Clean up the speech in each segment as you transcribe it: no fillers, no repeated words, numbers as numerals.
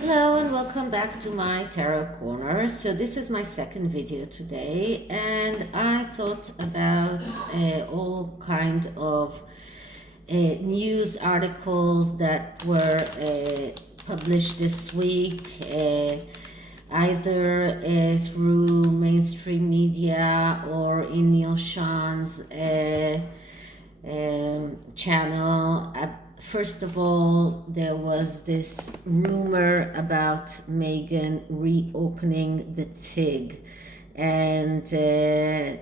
Hello and welcome back to my tarot corner. So this is my second video today, and I thought about all kind of news articles that were published this week, either through mainstream media or in Neil Sean's channel. First of all, there was this rumor about Meghan reopening the TIG, and there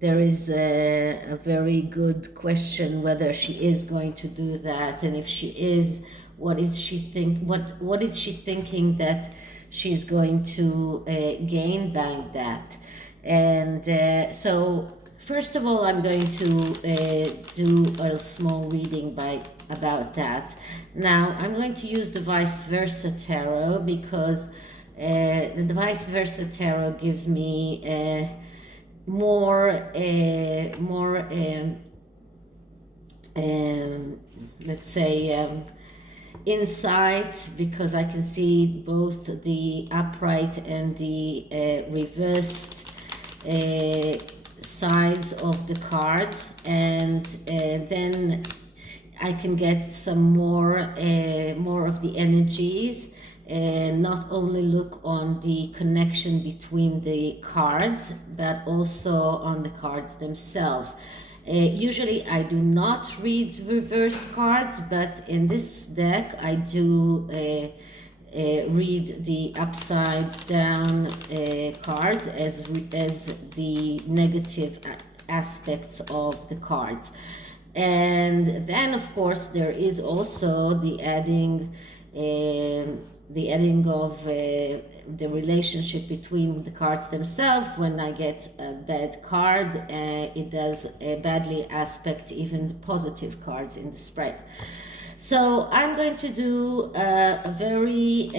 is a very good question whether she is going to do that, and if she is, what is she thinking that she's going to gain by that? And so first of all, I'm going to do a small reading about that. Now, I'm going to use the Viceversa tarot because the Viceversa tarot gives me more, let's say, insight, because I can see both the upright and the reversed sides of the cards, and then I can get some more of the energies, and not only look on the connection between the cards, but also on the cards themselves. Usually I do not read reverse cards, but in this deck I do read the upside down cards as the negative aspects of the cards. And then of course there is also the adding of the relationship between the cards themselves. When I get a bad card, it does badly aspect even the positive cards in the spread. So I'm going to do a very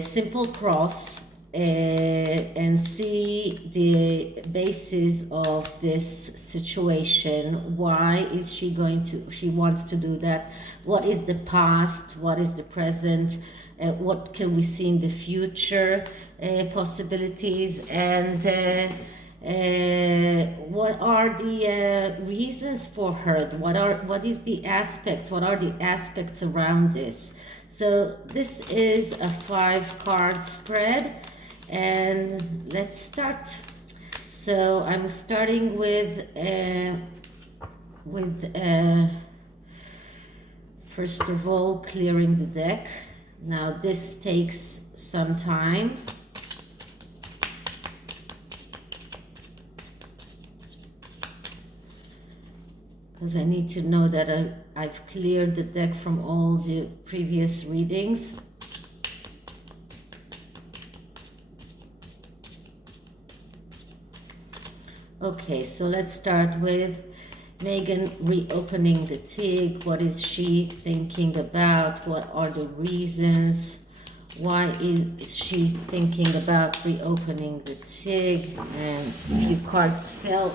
simple cross and see the basis of this situation. Why is she wants to do that? What is the past? What is the present? What can we see in the future possibilities? And what are the reasons for her? What is the aspects? What are the aspects around this? So this is a 5-card spread, and let's start. So I'm starting with first of all clearing the deck. Now this takes some time. Because I need to know that I've cleared the deck from all the previous readings. Okay, so let's start with Meghan reopening the TIG. What is she thinking about? What are the reasons? Why is she thinking about reopening the TIG? And a few cards fell,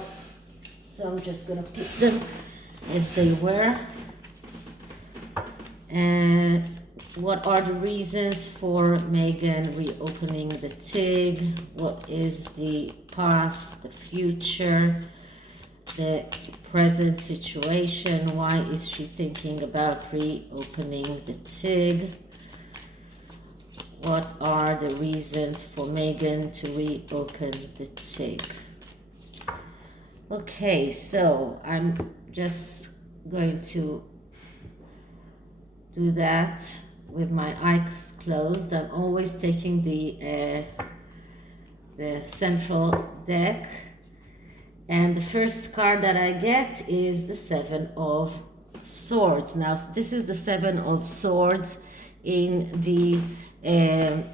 so I'm just going to pick them as they were. And what are the reasons for Meghan reopening the TIG? What is the past, the future, the present situation? Why is she thinking about reopening the TIG? What are the reasons for Meghan to reopen the TIG? Okay, so I'm just going to do that with my eyes closed. I'm always taking the central deck, and the first card that I get is the 7 of Swords. Now this is the 7 of Swords in the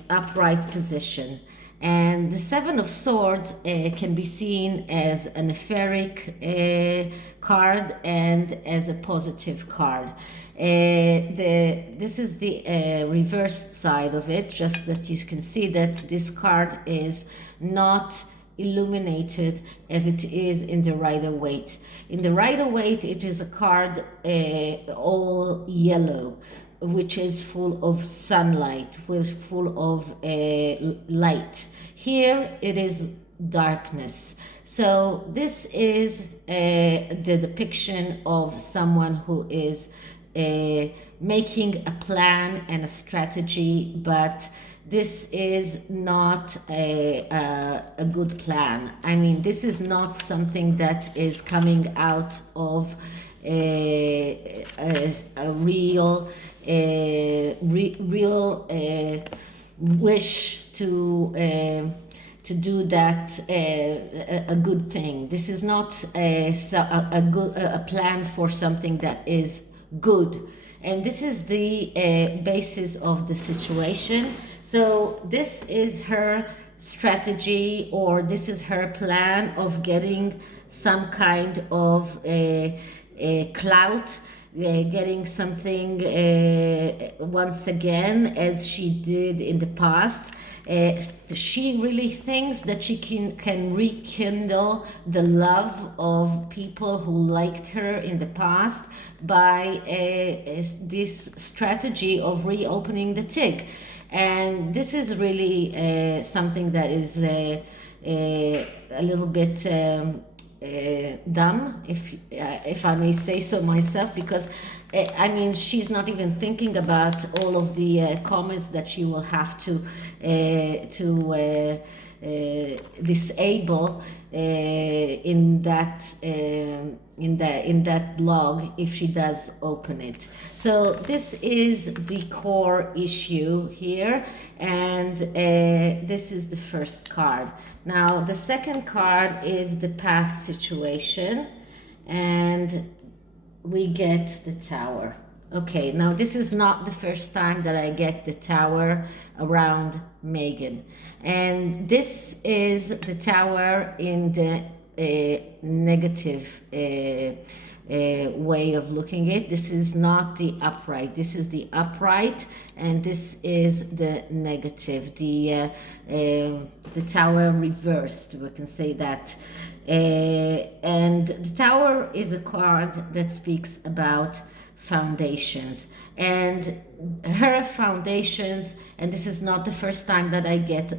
upright position. And the 7 of Swords can be seen as an etheric card and as a positive card. This is the reversed side of it, just that you can see that this card is not illuminated as it is in the Rider-Waite. In the Rider-Waite, it is a card all yellow. which is full of sunlight, with full of light. Here it is darkness. So this is the depiction of someone who is making a plan and a strategy, but this is not a good plan. I mean, this is not something that is coming out of a real wish to do that a good thing. This is not a plan for something that is good, and this is the basis of the situation. So this is her strategy, or this is her plan of getting some kind of clout, getting something once again, as she did in the past. She really thinks that she can rekindle the love of people who liked her in the past by this strategy of reopening the TIG. And this is really something that is a little bit dumb, if I may say so myself, because I mean, she's not even thinking about all of the comments that she will have to disable in that blog if she does open it. So this is the core issue here, and this is the first card. Now the second card is the past situation, and we get the Tower. Okay, now this is not the first time that I get the Tower around Meghan, and this is the Tower in the negative way of looking at it. This is not the upright. This is the upright, and this is the negative. The Tower reversed. We can say that. And the Tower is a card that speaks about foundations, and her foundations, and this is not the first time that I get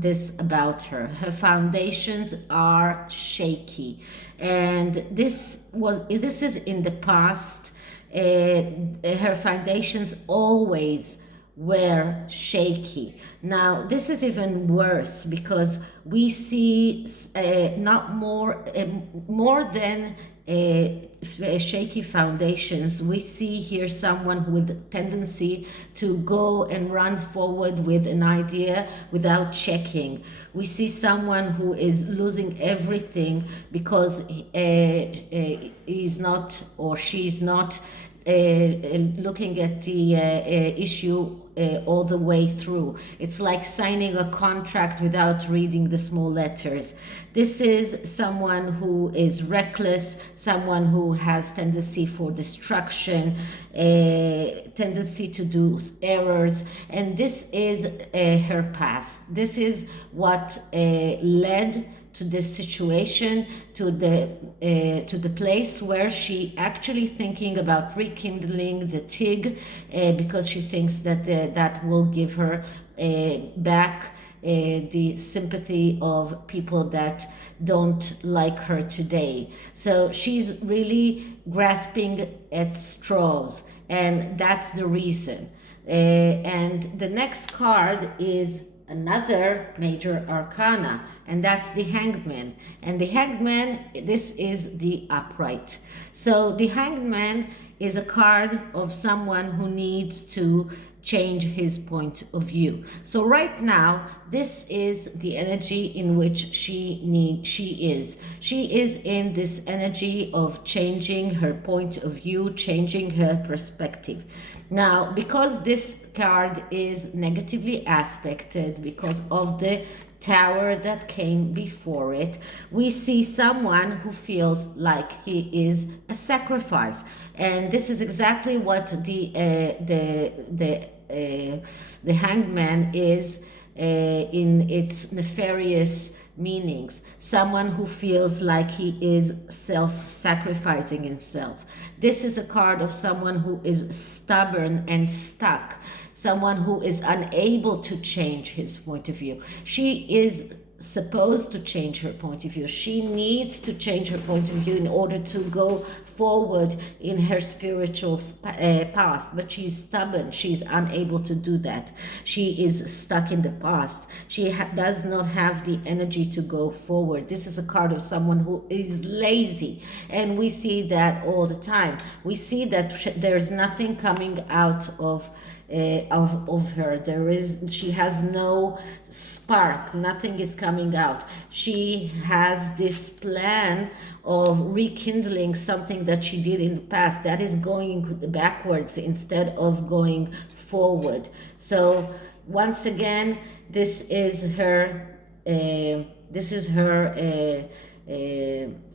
this about her. Her foundations are shaky, and this is in the past. Her foundations always were shaky. Now this is even worse, because we see not more than shaky foundations. We see here someone with a tendency to go and run forward with an idea without checking. We see someone who is losing everything because he's not, or she's not looking at the issue all the way through. It's like signing a contract without reading the small letters. This is someone who is reckless, someone who has tendency for destruction, tendency to do errors, and this is her past. This is what led to this situation, to the place where she actually thinking about rekindling the TIG, because she thinks that that will give her back the sympathy of people that don't like her today. So she's really grasping at straws, and that's the reason. And the next card is another major arcana, and that's the Hanged Man. And the Hanged Man, this is the upright. So the Hanged Man is a card of someone who needs to change his point of view. So right now, this is the energy in which she is. She is in this energy of changing her point of view, changing her perspective. Now, because this card is negatively aspected because of the Tower that came before it, we see someone who feels like he is a sacrifice, and this is exactly what the Hanged Man is in its nefarious meanings. Someone who feels like he is self-sacrificing himself. This is a card of someone who is stubborn and stuck, someone who is unable to change his point of view. She is supposed to change her point of view. She needs to change her point of view in order to go forward in her spiritual path, but she's stubborn. She's unable to do that. She is stuck in the past. She does not have the energy to go forward. This is a card of someone who is lazy, and we see that all the time. We see that there's nothing coming out of her. She has no spark. Nothing is coming out. She has this plan of rekindling something that she did in the past that is going backwards instead of going forward. So once again, this is her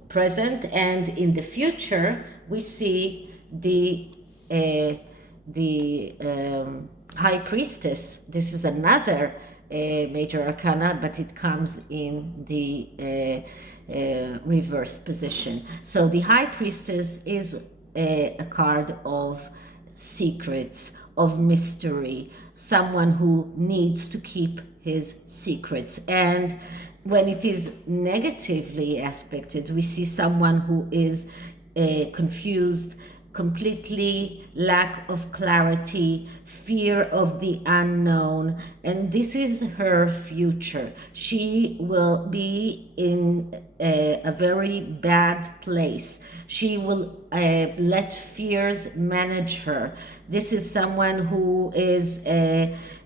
present, and in the future we see the High Priestess. This is another major arcana, but it comes in the reverse position. So the High Priestess is a card of secrets, of mystery, someone who needs to keep his secrets. And when it is negatively aspected, we see someone who is confused, completely lack of clarity, fear of the unknown, and this is her future. She will be in a very bad place. She will let fears manage her. This is someone who is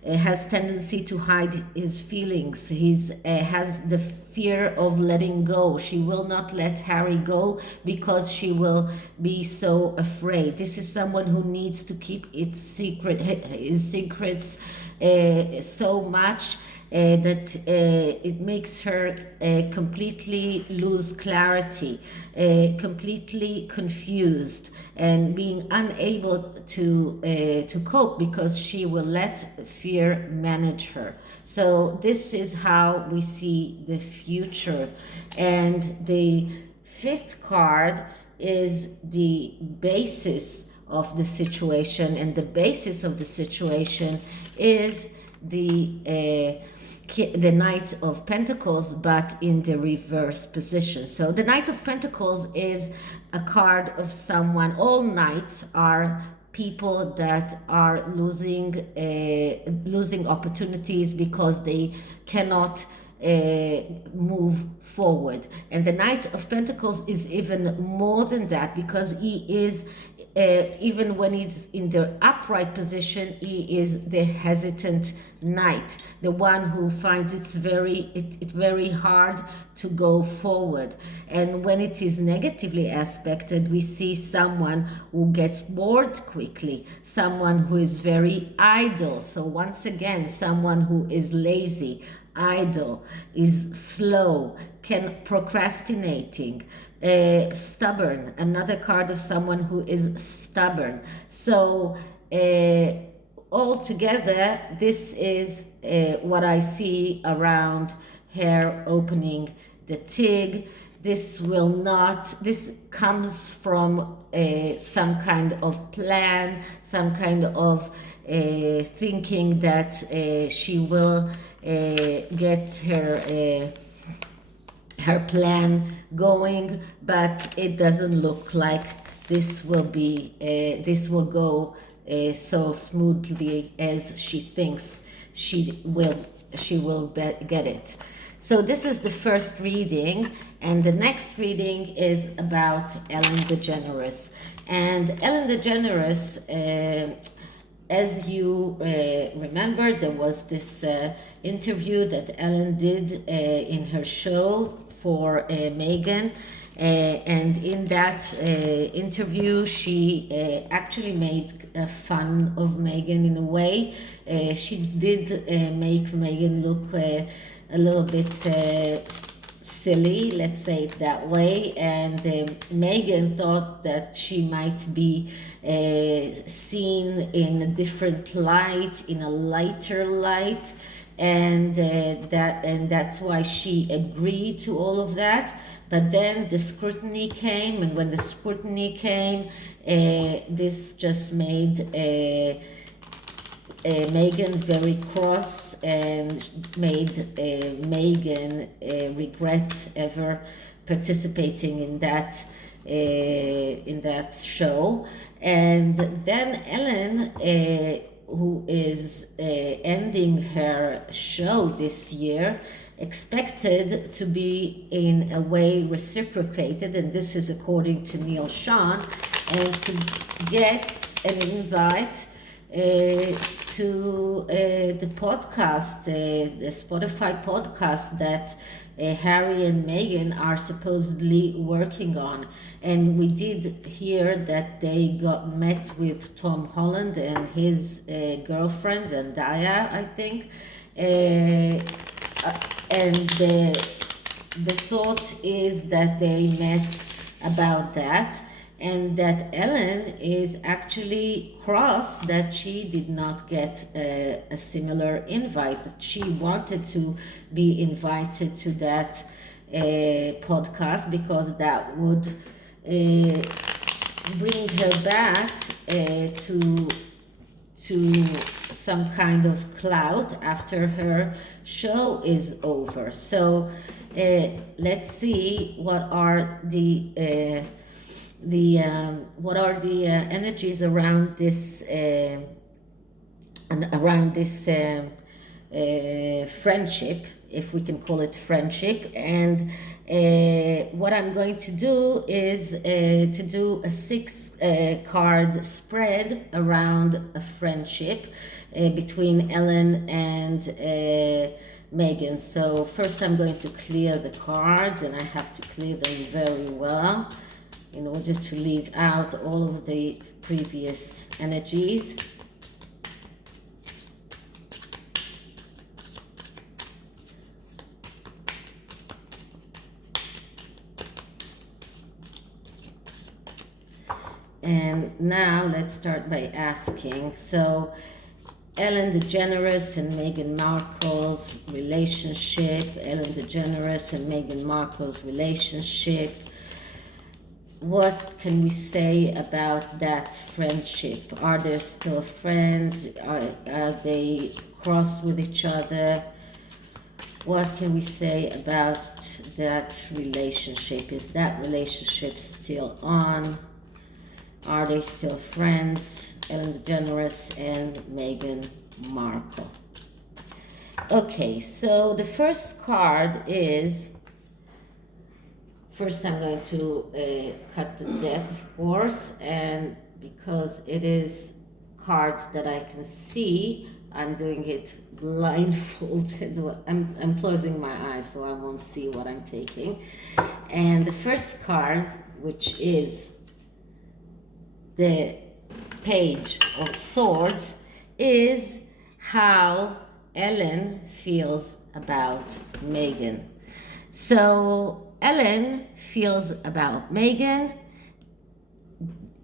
has tendency to hide his feelings. He has the fear of letting go. She will not let Harry go because she will be so afraid. This is someone who needs to keep his secrets so much that it makes her completely lose clarity, completely confused, and being unable to cope because she will let fear manage her. So this is how we see the future. And the fifth card is the basis of the situation, and the basis of the situation is the Knight of Pentacles, but in the reverse position. So the Knight of Pentacles is a card of someone. All knights are people that are losing opportunities because they cannot move forward. And the Knight of Pentacles is even more than that, because he is even when he's in the upright position, he is the hesitant knight, the one who finds it very hard to go forward. And when it is negatively aspected, we see someone who gets bored quickly, someone who is very idle. So once again, someone who is lazy, idle, is slow, procrastinating, stubborn. Another card of someone who is stubborn. So altogether, this is what I see around her opening the TIG. This comes from some kind of plan, some kind of thinking that she will get her plan going, but it doesn't look like this will go so smoothly as she thinks she will get it. So this is the first reading, and the next reading is about Ellen DeGeneres. And Ellen DeGeneres, as you remember, there was this interview that Ellen did in her show for Meghan. And in that interview, she actually made fun of Meghan in a way. She did make Meghan look a little bit silly, let's say it that way. And Meghan thought that she might be seen in a different light, in a lighter light. and that's why she agreed to all of that. But then the scrutiny came, and when the scrutiny came, this just made Meghan very cross, and made Meghan regret ever participating in that show. And then Ellen, who is ending her show this year, expected to be in a way reciprocated, and this is according to Neil Sean, and to get an invite to the podcast, the Spotify podcast that Harry and Meghan are supposedly working on. And we did hear that they got met with Tom Holland and his girlfriend, Zendaya, I think. And the thought is that they met about that, and that Ellen is actually cross that she did not get a similar invite, that she wanted to be invited to that podcast, because that would bring her back to some kind of clout after her show is over. So let's see what are the energies around this friendship, if we can call it friendship. And what I'm going to do is to do a 6 card spread around a friendship between Ellen and Meghan. So first I'm going to clear the cards, and I have to clear them very well in order to leave out all of the previous energies. And now let's start by asking, so Ellen DeGeneres and Meghan Markle's relationship, Ellen DeGeneres and Meghan Markle's relationship, what can we say about that friendship? Are they still friends? Are they cross with each other? What can we say about that relationship? Is that relationship still on? Are they still friends? Ellen DeGeneres and Meghan Markle. Okay, so the first card is, first I'm going to cut the deck, of course, and because it is cards that I can see, I'm doing it blindfolded. I'm closing my eyes so I won't see what I'm taking. And the first card, which is the Page of Swords, is how Ellen feels about Meghan. So Ellen feels about Meghan.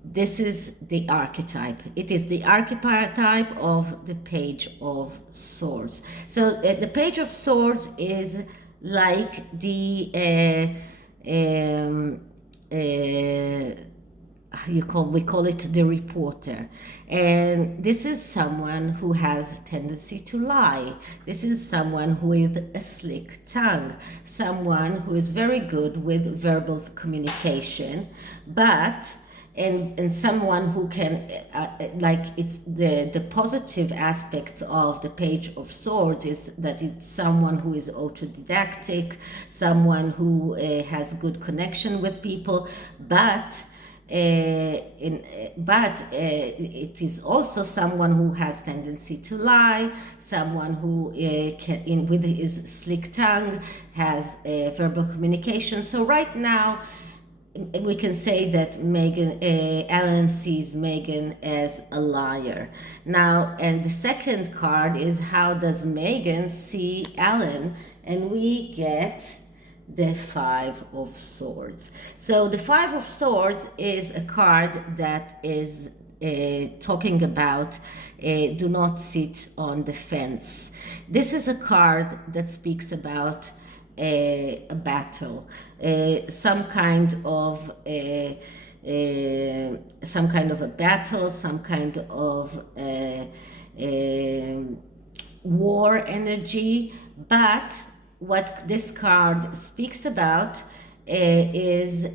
This is the archetype. It is the archetype of the Page of Swords. So the Page of Swords is like the we call it the reporter, and this is someone who has a tendency to lie. This is someone with a slick tongue, someone who is very good with verbal communication, but and someone who can like, it's the positive aspects of the Page of Swords is that it's someone who is autodidactic, someone who has good connection with people, but it is also someone who has tendency to lie, someone who with his slick tongue has verbal communication. So right now we can say that Ellen sees Meghan as a liar. Now, and the second card is, how does Meghan see Ellen? And we get the Five of Swords. So the Five of Swords is a card that is talking about do not sit on the fence. This is a card that speaks about a battle, some kind of a battle, some kind of war energy. But what this card speaks about is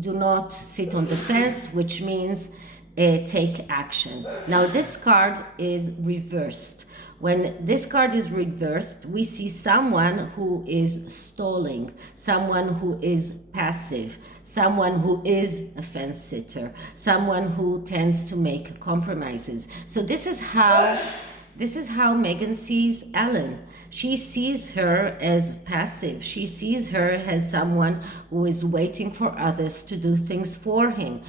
do not sit on the fence, which means take action. Now this card is reversed. When this card is reversed, we see someone who is stalling, someone who is passive, someone who is a fence sitter, someone who tends to make compromises. So this is how Meghan sees Ellen. She sees her as passive. She sees her as someone who is waiting for others to do things for him,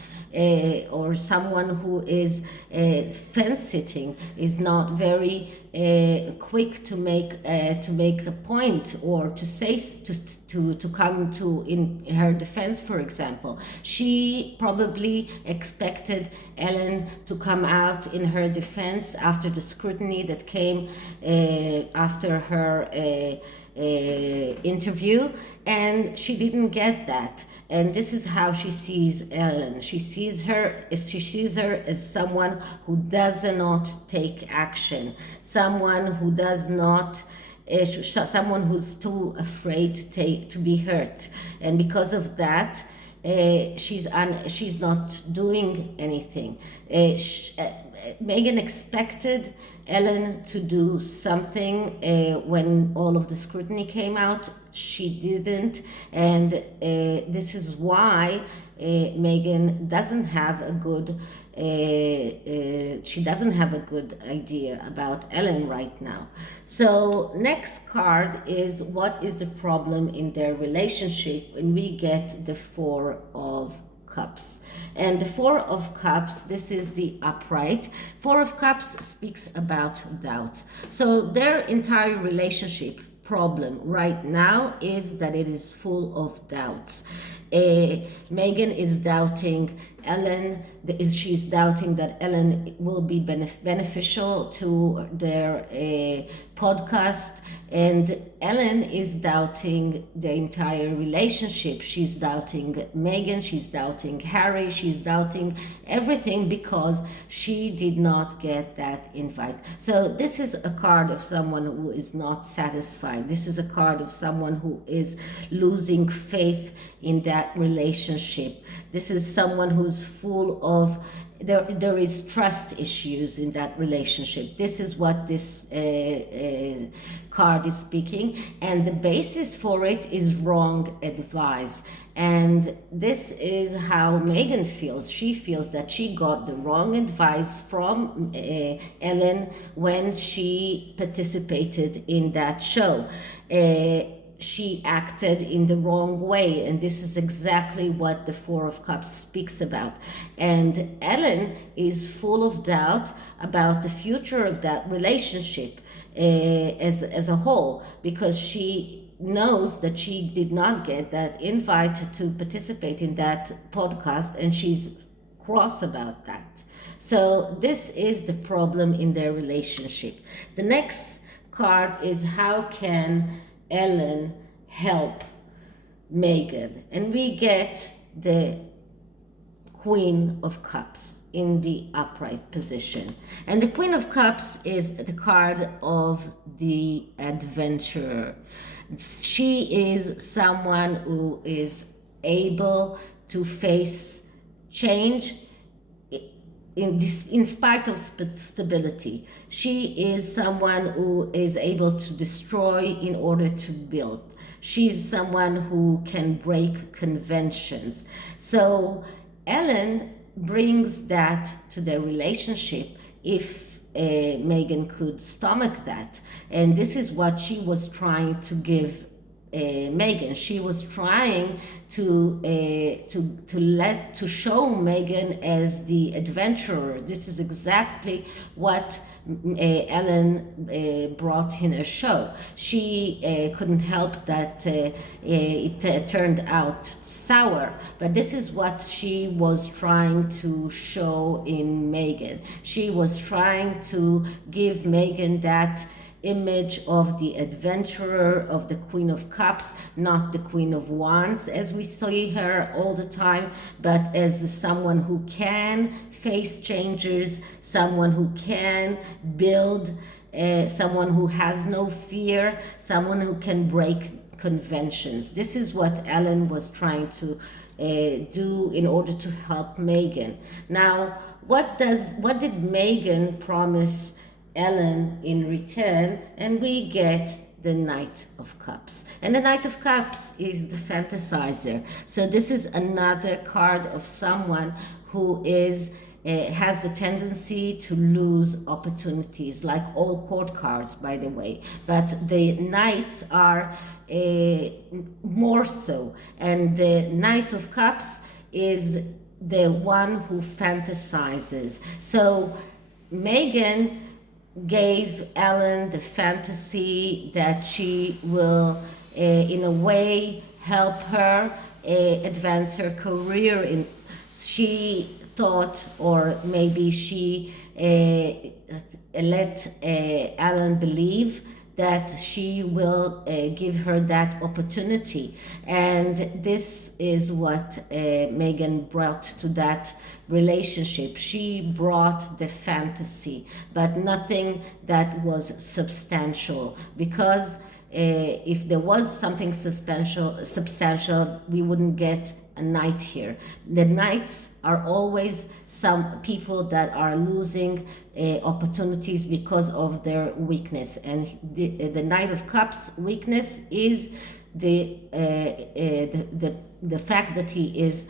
or someone who is fence sitting, is not very quick to make a point or to say to come to in her defense. For example, she probably expected Ellen to come out in her defense after the scrutiny that came after her interview, and she didn't get that. And this is how she sees Ellen. She sees her as someone who does not take action, someone who does not someone who's too afraid to be hurt, and because of that she's not doing anything. Meghan expected Ellen to do something when all of the scrutiny came out. She didn't, and this is why Meghan doesn't have a good she doesn't have a good idea about Ellen right now. So next card is what is the problem in their relationship, when we get the Four of Cups. And the Four of Cups, this is the upright. Four of Cups speaks about doubts. So their entire relationship problem right now is that it is full of doubts. Meghan is doubting Ellen. She's doubting that Ellen will be beneficial to their podcast, and Ellen is doubting the entire relationship. She's doubting Meghan, she's doubting Harry, she's doubting everything because she did not get that invite. So this is a card of someone who is not satisfied. This is a card of someone who is losing faith in that relationship. This is someone who's full of there is trust issues in that relationship. This is what this card is speaking, and the basis for it is wrong advice. And this is how Meghan feels. She feels that she got the wrong advice from Ellen when she participated in that show. She acted in the wrong way, and this is exactly what the Four of Cups speaks about. And Ellen is full of doubt about the future of that relationship as a whole, because she knows that she did not get that invite to participate in that podcast, and she's cross about that. So this is the problem in their relationship. The next card is how can Ellen help Meghan, and we get the Queen of Cups in the upright position. And the Queen of Cups is the card of the adventurer. She is someone who is able to face change in spite of stability. She is someone who is able to destroy in order to build. She's someone who can break conventions. So Ellen brings that to their relationship if Meghan could stomach that. And this is what she was trying to give Meghan. She was trying to show Meghan as the adventurer. This is exactly what Ellen brought in a show. She couldn't help that it turned out sour, but this is what she was trying to show in Meghan. She was trying to give Meghan that image of the adventurer, of the Queen of Cups, not the Queen of Wands as we see her all the time, but as someone who can face changes, someone who can build, someone who has no fear, someone who can break conventions. This is what Ellen was trying to do in order to help Meghan. Now, what did Meghan promise Ellen in return? And we get the Knight of Cups. And the Knight of Cups is the fantasizer. So this is another card of someone who is has the tendency to lose opportunities, like all court cards, by the way. But the knights are more so. And the Knight of Cups is the one who fantasizes. So Meghan gave Ellen the fantasy that she will, in a way, help her advance her career. She thought, or maybe she let Ellen believe that she will give her that opportunity. And this is what Meghan brought to that relationship. She brought the fantasy, but nothing that was substantial, because if there was something substantial, we wouldn't get a knight here. The knights are always some people that are losing opportunities because of their weakness, and the Knight of Cups weakness is the fact that he is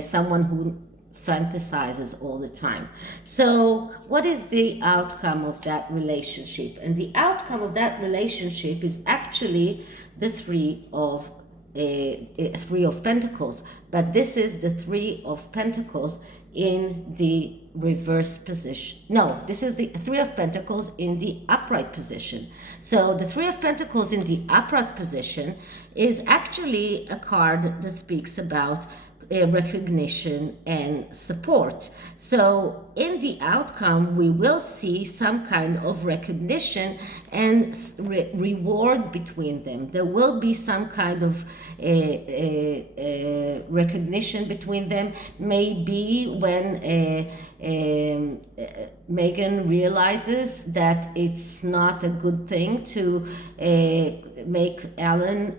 someone who fantasizes all the time. So what is the outcome of that relationship? And the outcome of that relationship is actually the Three of Pentacles, but this is the Three of Pentacles in the reverse position. No, this is the Three of Pentacles in the upright position. So the Three of Pentacles in the upright position is actually a card that speaks about recognition and support. So in the outcome, we will see some kind of recognition and reward between them. There will be some kind of recognition between them. Maybe when Meghan realizes that it's not a good thing to make Ellen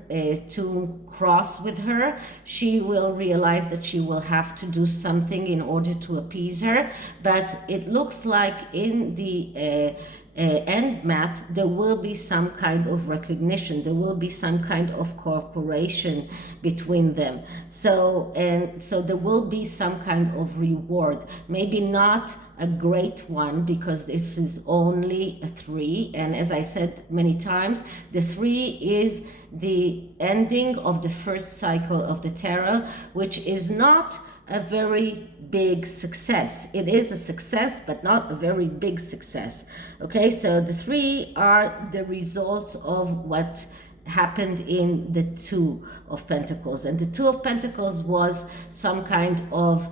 too cross with her, she will realize that she will have to do something in order to appease her. But it looks like in the end math, there will be some kind of recognition, there will be some kind of cooperation between them. So there will be some kind of reward, maybe not a great one, because this is only a 3, and as I said many times, the 3 is the ending of the first cycle of the tarot, which is not a very big success. It is a success, but not a very big success. Okay, so the 3 are the results of what happened in the Two of Pentacles, and the Two of Pentacles was some kind of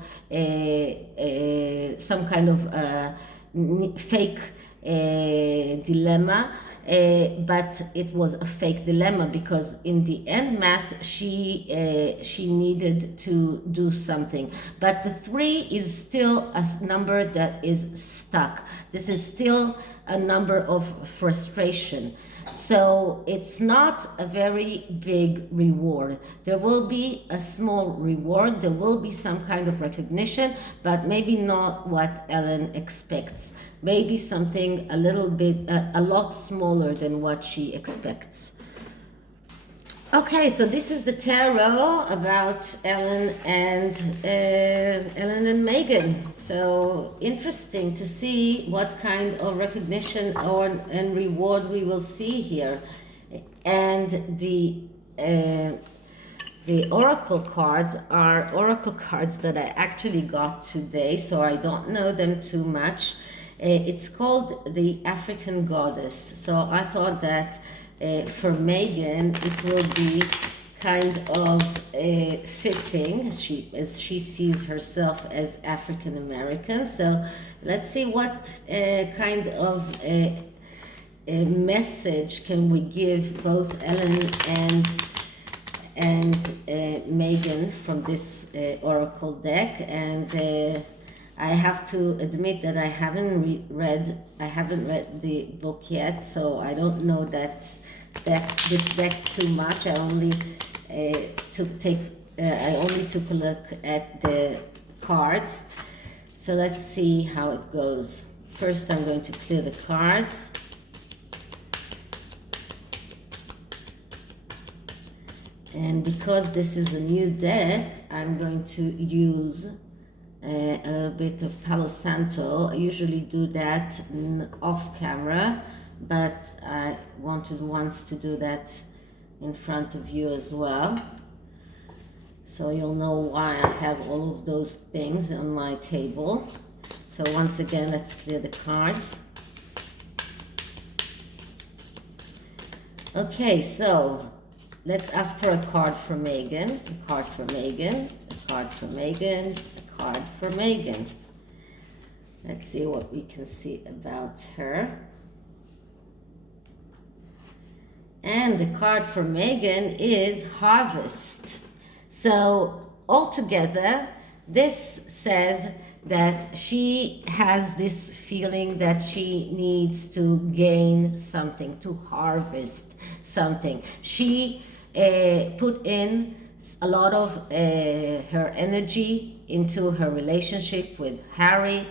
fake dilemma. But it was a fake dilemma because in the end math she needed to do something. But the 3 is still a number that is stuck. This is still a number of frustration. So it's not a very big reward. There will be a small reward, there will be some kind of recognition, but maybe not what Ellen expects. Maybe something a little bit, a lot smaller than what she expects. Okay, so this is the tarot about Ellen and Meghan. So interesting to see what kind of recognition and reward we will see here. And the oracle cards are oracle cards that I actually got today, so I don't know them too much. It's called the African Goddess. So I thought that for Meghan it will be kind of fitting, as she sees herself as African American. So let's see what kind of message can we give both Ellen and Meghan from this oracle deck. And I have to admit that I haven't read the book yet, so I don't know this deck too much. I only took a look at the cards. So let's see how it goes. First, I'm going to clear the cards. And because this is a new deck, I'm going to use a little bit of Palo Santo. I usually do that off camera, but I wanted once to do that in front of you as well. So you'll know why I have all of those things on my table. So once again, let's clear the cards. Okay, so let's ask for a card for Meghan, a card for Meghan, a card for Meghan, a card for Meghan. Let's see what we can see about her. And the card for Meghan is Harvest. So altogether, this says that she has this feeling that she needs to gain something, to harvest something. She put in a lot of her energy into her relationship with Harry.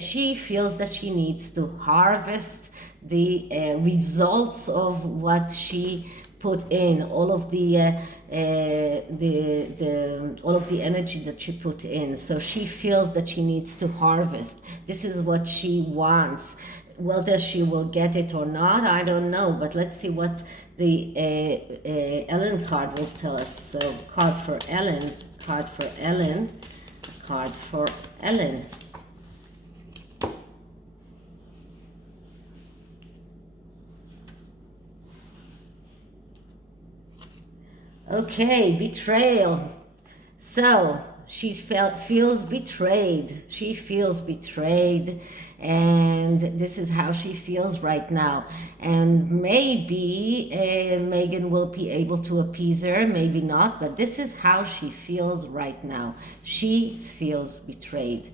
She feels that she needs to harvest the results of what she put in, all of the energy that she put in. So she feels that she needs to harvest. This is what she wants. Whether she will get it or not, I don't know. But let's see what the Ellen card will tell us. So card for Ellen, card for Ellen, card for Ellen. Okay, betrayal. So she feels betrayed. She feels betrayed, and this is how she feels right now. And maybe Meghan will be able to appease her, maybe not, but this is how she feels right now. She feels betrayed.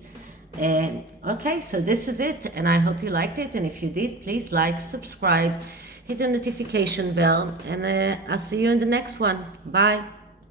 Okay, so this is it, and I hope you liked it. And if you did, please like, subscribe, hit the notification bell, and I'll see you in the next one. Bye.